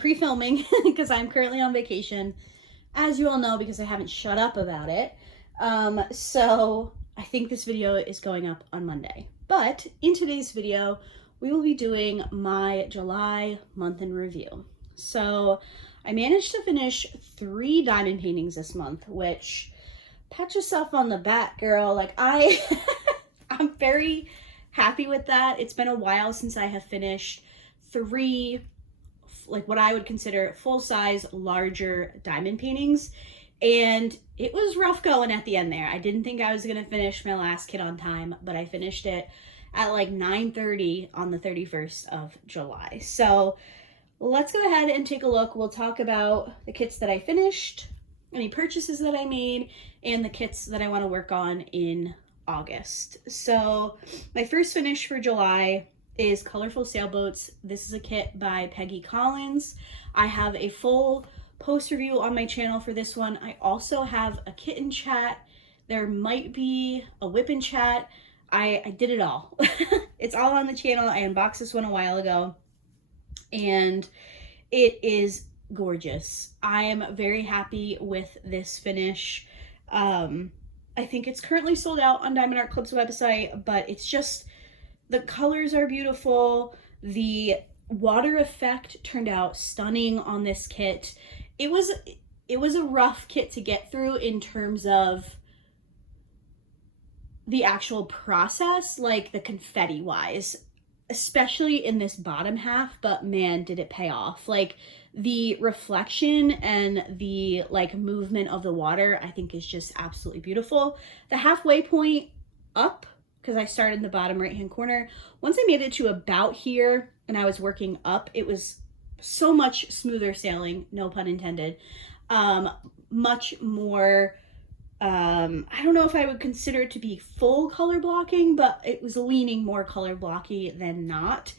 pre-filming because I'm currently on vacation, as you all know, because I haven't shut up about it. So I think this video is going up on Monday. But in today's video, we will be doing my July month in review. So I managed to finish 3 diamond paintings this month, which, pat yourself on the back, girl. Like I'm very happy with that. It's been a while since I have finished 3, like what I would consider full-size, larger diamond paintings. And it was rough going at the end there. I didn't think I was gonna finish my last kit on time, but I finished it at like 9:30 on the 31st of July. So let's go ahead and take a look. We'll talk about the kits that I finished, any purchases that I made, and the kits that I want to work on in August. So my first finish for July is Colorful Sailboats. This is a kit by Peggy Collins. I have a full post review on my channel for this one. I also have a kit in chat. There might be a whip in chat. I did it all. It's all on the channel. I unboxed this one a while ago and it is gorgeous. I am very happy with this finish. I think it's currently sold out on Diamond Art Club's website, but it's just, the colors are beautiful. The water effect turned out stunning on this kit. It was a rough kit to get through in terms of the actual process, like the confetti wise, especially in this bottom half, but man, did it pay off. Like the reflection and the like movement of the water, I think is just absolutely beautiful. The halfway point up, because I started in the bottom right hand corner, once I made it to about here and I was working up, it was so much smoother sailing, no pun intended. Much more, I don't know if I would consider it to be full color blocking, but it was leaning more color blocky than not.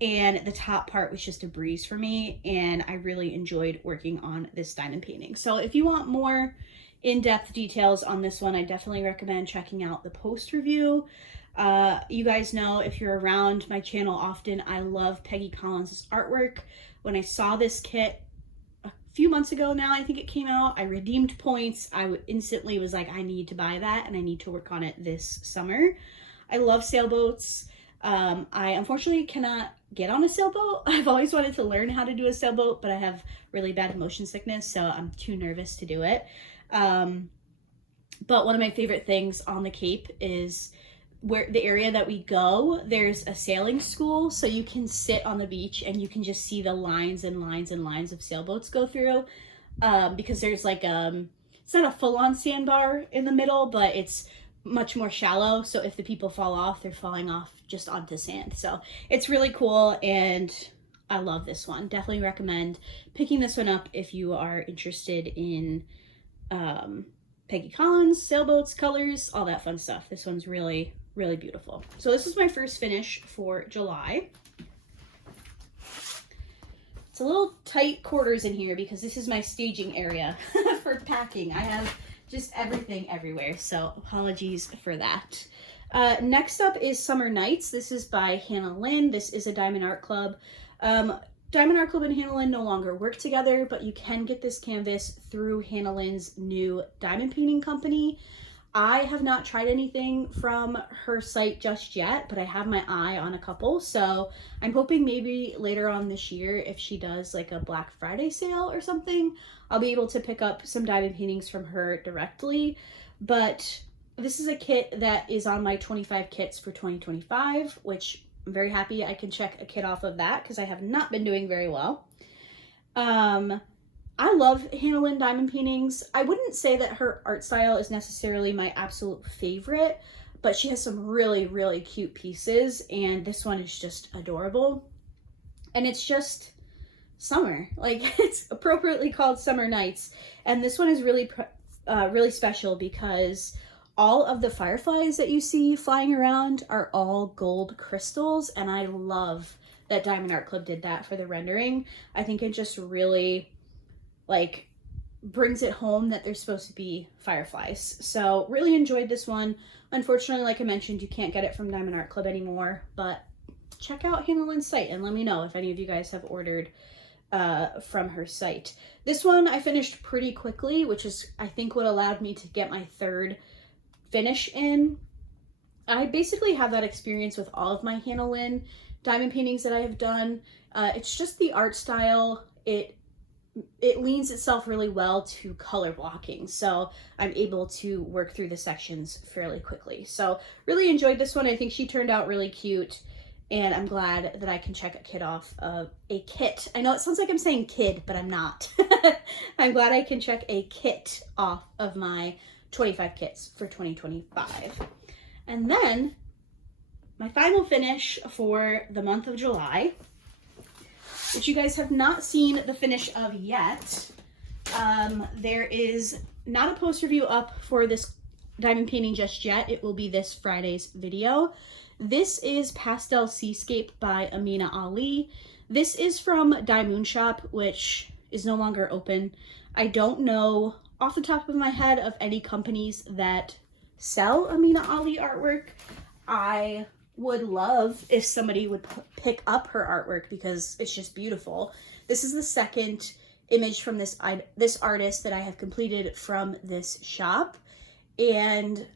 And the top part was just a breeze for me, and I really enjoyed working on this diamond painting. So if you want more in-depth details on this one, I definitely recommend checking out the post review. You guys know, if you're around my channel often, I love Peggy Collins' artwork. When I saw this kit a few months ago now, I think it came out, I redeemed points. I instantly was like, I need to buy that and I need to work on it this summer. I love sailboats. I unfortunately cannot get on a sailboat. I've always wanted to learn how to do a sailboat, but I have really bad motion sickness, so I'm too nervous to do it. But one of my favorite things on the Cape is where the area that we go, there's a sailing school, so you can sit on the beach and you can just see the lines and lines and lines of sailboats go through, because there's like it's not a full-on sandbar in the middle, but it's much more shallow, so if the people fall off, they're falling off just onto sand. So it's really cool, and I love this one. Definitely recommend picking this one up if you are interested in Peggy Collins, sailboats, colors, all that fun stuff. This one's really, really beautiful. So this is my first finish for July. It's a little tight quarters in here because this is my staging area for packing. I have just everything everywhere, so apologies for that. Next up is Summer Nights. This is by Hannah Lynn. This is a Diamond Art Club. Diamond Art Club and Hannah Lynn no longer work together, but you can get this canvas through Hannah Lynn's new diamond painting company. I have not tried anything from her site just yet, but I have my eye on a couple, so I'm hoping maybe later on this year, if she does like a Black Friday sale or something, I'll be able to pick up some diamond paintings from her directly. But this is a kit that is on my 25 kits for 2025, which I'm very happy I can check a kit off of that because I have not been doing very well. I love Hannah Lynn diamond paintings. I wouldn't say that her art style is necessarily my absolute favorite, but she has some really, really cute pieces, and this one is just adorable. And it's just summer. Like, it's appropriately called Summer Nights. And this one is really, really special because all of the fireflies that you see flying around are all gold crystals, and I love that Diamond Art Club did that for the rendering. I think it just really like brings it home that there's supposed to be fireflies. So really enjoyed this one. Unfortunately, like I mentioned, you can't get it from Diamond Art Club anymore, but check out Hannah Lynn's site and let me know if any of you guys have ordered from her site. This one I finished pretty quickly, which is I think what allowed me to get my third finish in. I basically have that experience with all of my Hannah Lynn diamond paintings that I have done. It's just the art style. It leans itself really well to color blocking, so I'm able to work through the sections fairly quickly. So really enjoyed this one. I think she turned out really cute, and I'm glad that I can check a kit off of a kit. I know it sounds like I'm saying kid, but I'm not. I'm glad I can check a kit off of my 25 kits for 2025. And then my final finish for the month of July, which you guys have not seen the finish of yet. There is not a post review up for this diamond painting just yet. It will be this Friday's video. This is Pastel Seascape by Amina Ali. This is from diymoonshop, which is no longer open. I don't know off the top of my head of any companies that sell Amina Ali artwork. I would love if somebody would pick up her artwork because it's just beautiful. This is the second image from this artist that I have completed from this shop, and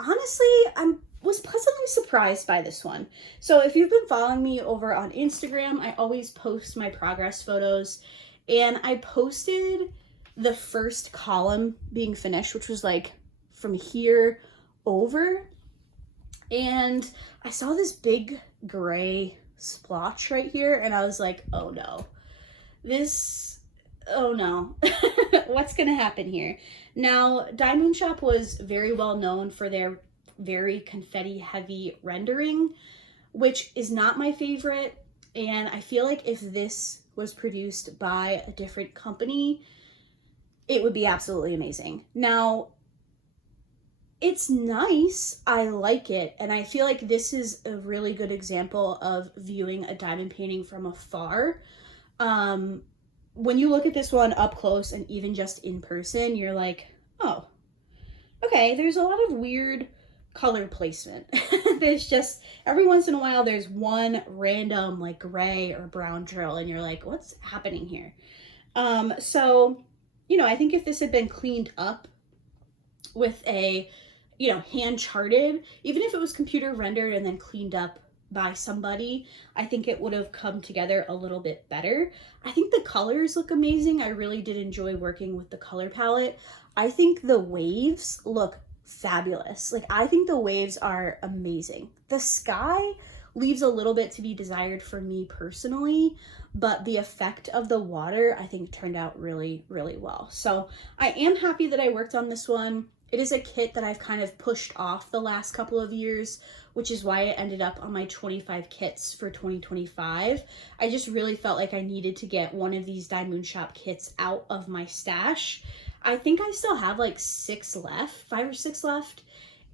honestly I was pleasantly surprised by this one. So if you've been following me over on Instagram, I always post my progress photos, and I posted the first column being finished, which was like from here over, and I saw this big gray splotch right here, and I was like, oh no, oh no, what's gonna happen here? Now, diymoonshop was very well known for their very confetti heavy rendering, which is not my favorite, and I feel like if this was produced by a different company, it would be absolutely amazing. Now, it's nice, I like it, and I feel like this is a really good example of viewing a diamond painting from afar. When you look at this one up close and even just in person, you're like, oh, okay, there's a lot of weird color placement. There's just, every once in a while, there's one random like gray or brown drill, and you're like, what's happening here? So, you know, I think if this had been cleaned up with a, you know, hand charted, even if it was computer rendered and then cleaned up by somebody, I think it would have come together a little bit better. I think the colors look amazing. I really did enjoy working with the color palette. I think the waves look fabulous. Like, I think the waves are amazing. The sky leaves a little bit to be desired for me personally, but the effect of the water I think turned out really, really well. So I am happy that I worked on this one. It is a kit that I've kind of pushed off the last couple of years, which is why it ended up on my 25 kits for 2025. I just really felt like I needed to get one of these diymoonshop kits out of my stash. I think I still have like 6 left, 5 or 6 left,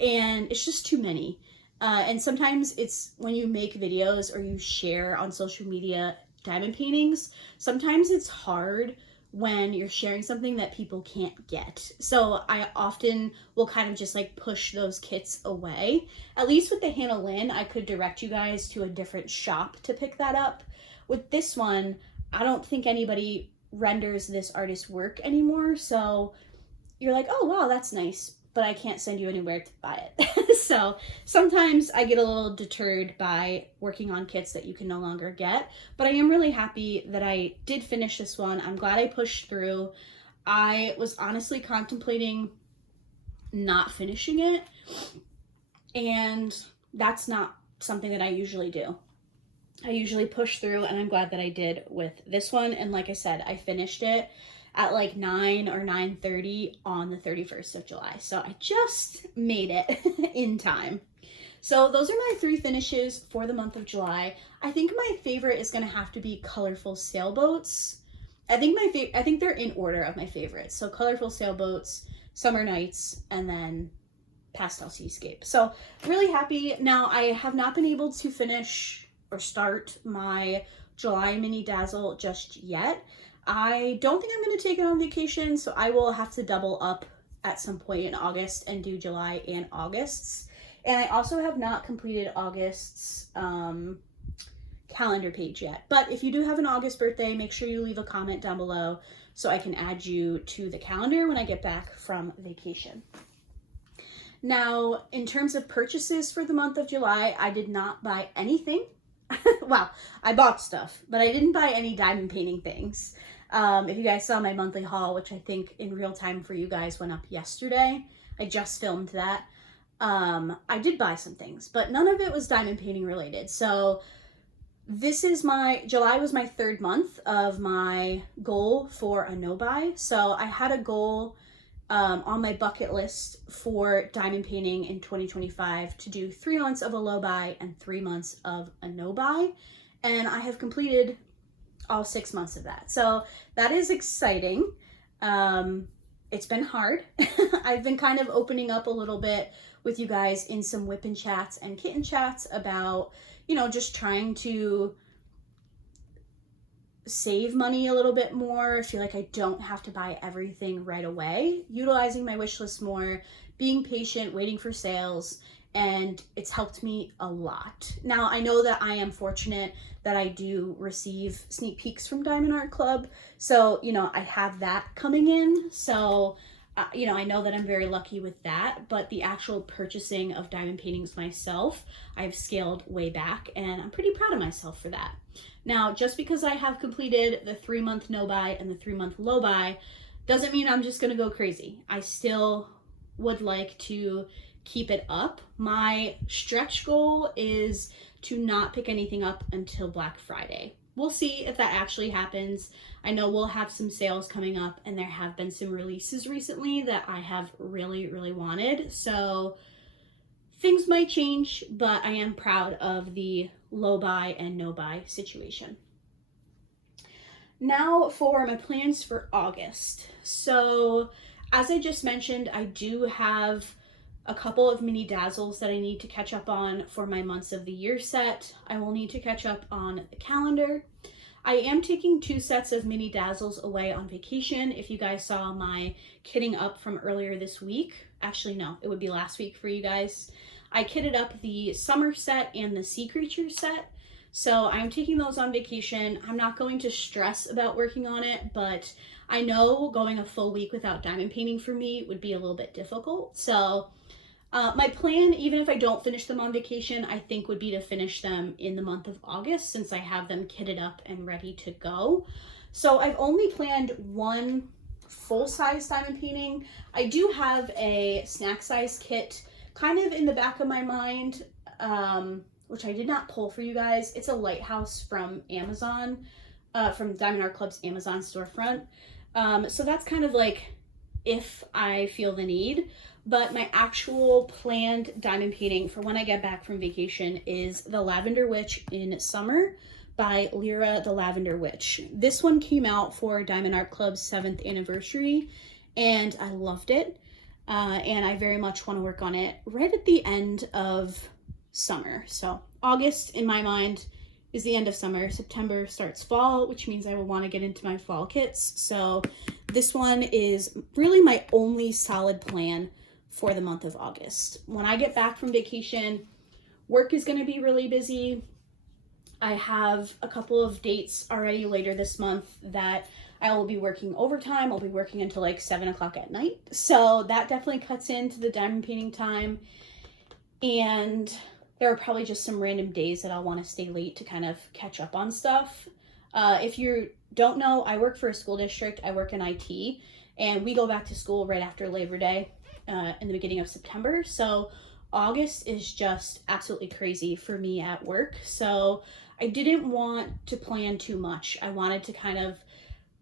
and it's just too many. And sometimes it's when you make videos or you share on social media diamond paintings, sometimes it's hard when you're sharing something that people can't get. So I often will kind of just like push those kits away. At least with the Hannah Lynn, I could direct you guys to a different shop to pick that up. With this one, I don't think anybody renders this artist's work anymore. So you're like, oh wow, that's nice, but I can't send you anywhere to buy it. So sometimes I get a little deterred by working on kits that you can no longer get, but I am really happy that I did finish this one. I'm glad I pushed through. I was honestly contemplating not finishing it, and that's not something that I usually do. I usually push through, and I'm glad that I did with this one. And like I said, I finished it at like 9 or 9:30 on the 31st of July. So I just made it in time. So those are my 3 finishes for the month of July. I think my favorite is gonna have to be Colorful Sailboats. I think they're in order of my favorites. So Colorful Sailboats, Summer Nights, and then Pastel Seascape. So really happy. Now I have not been able to finish or start my July mini dazzle just yet. I don't think I'm going to take it on vacation, so I will have to double up at some point in August and do July and August's. And I also have not completed August's calendar page yet. But if you do have an August birthday, make sure you leave a comment down below so I can add you to the calendar when I get back from vacation. Now, in terms of purchases for the month of July, I did not buy anything. Well, I bought stuff, but I didn't buy any diamond painting things. If you guys saw my monthly haul, which I think in real time for you guys went up yesterday, I just filmed that. I did buy some things, but none of it was diamond painting related. So this is July was my 3rd month of my goal for a no-buy. So I had a goal on my bucket list for diamond painting in 2025 to do 3 months of a low buy and 3 months of a no buy. And I have completed all 6 months of that. So that is exciting. It's been hard. I've been kind of opening up a little bit with you guys in some whipping chats and kitten chats about, you know, just trying to save money a little bit more. I feel like I don't have to buy everything right away, utilizing my wish list more, being patient, waiting for sales, and it's helped me a lot. Now, I know that I am fortunate that I do receive sneak peeks from diamondartclub, so, you know, I have that coming in, so you know, I know that I'm very lucky with that, but the actual purchasing of diamond paintings myself, I've scaled way back, and I'm pretty proud of myself for that. Now, just because I have completed the 3-month no buy and the 3-month low buy doesn't mean I'm just gonna go crazy. I still would like to keep it up. My stretch goal is to not pick anything up until Black Friday. We'll see if that actually happens. I know we'll have some sales coming up, and there have been some releases recently that I have really, really wanted. So things might change, but I am proud of the low buy and no buy situation. Now for my plans for August. So as I just mentioned, I do have a couple of mini dazzles that I need to catch up on for my months of the year set. I will need to catch up on the calendar. I am taking 2 sets of mini dazzles away on vacation. If you guys saw my kitting up from earlier this week, actually no, it would be last week for you guys. I kitted up the summer set and the sea creature set. So I'm taking those on vacation. I'm not going to stress about working on it, but I know going a full week without diamond painting for me would be a little bit difficult. So my plan, even if I don't finish them on vacation, I think would be to finish them in the month of August since I have them kitted up and ready to go. So I've only planned 1 full-size diamond painting. I do have a snack size kit kind of in the back of my mind, which I did not pull for you guys. It's a lighthouse from Amazon, from diamondartclub's Amazon storefront. So that's kind of like if I feel the need. But my actual planned diamond painting for when I get back from vacation is The Lavender Witch in Summer by Lyra the Lavender Witch. This one came out for diamondartclub's 7th anniversary, and I loved it. And I very much want to work on it right at the end of summer. So August, in my mind, is the end of summer. September starts fall, which means I will want to get into my fall kits. So this one is really my only solid plan for the month of August. When I get back from vacation, work is going to be really busy. I have a couple of dates already later this month that I will be working overtime. I'll be working until like 7 o'clock at night. So that definitely cuts into the diamond painting time. And there are probably just some random days that I'll want to stay late to kind of catch up on stuff. If you don't know, I work for a school district. I work in IT, and we go back to school right after Labor Day in the beginning of September. So August is just absolutely crazy for me at work. So I didn't want to plan too much. I wanted to kind of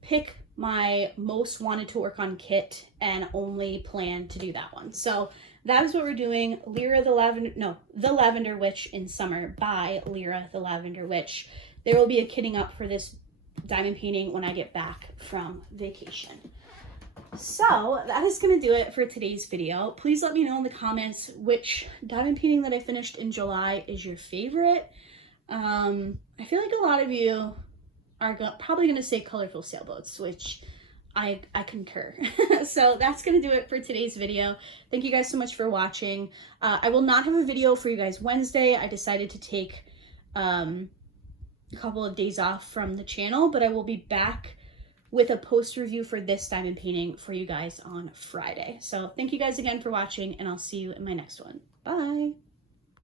pick my most wanted to work on kit and only plan to do that one. So that is what we're doing. The Lavender Witch in Summer by Lyra the Lavender Witch. There will be a kitting up for this diamond painting when I get back from vacation. So that is going to do it for today's video. Please let me know in the comments which diamond painting that I finished in July is your favorite. I feel like a lot of you are probably going to say colorful sailboats, which I concur. So that's going to do it for today's video. Thank you guys so much for watching. I will not have a video for you guys Wednesday. I decided to take a couple of days off from the channel, but I will be back with a post review for this diamond painting for you guys on Friday. So thank you guys again for watching, and I'll see you in my next one. Bye.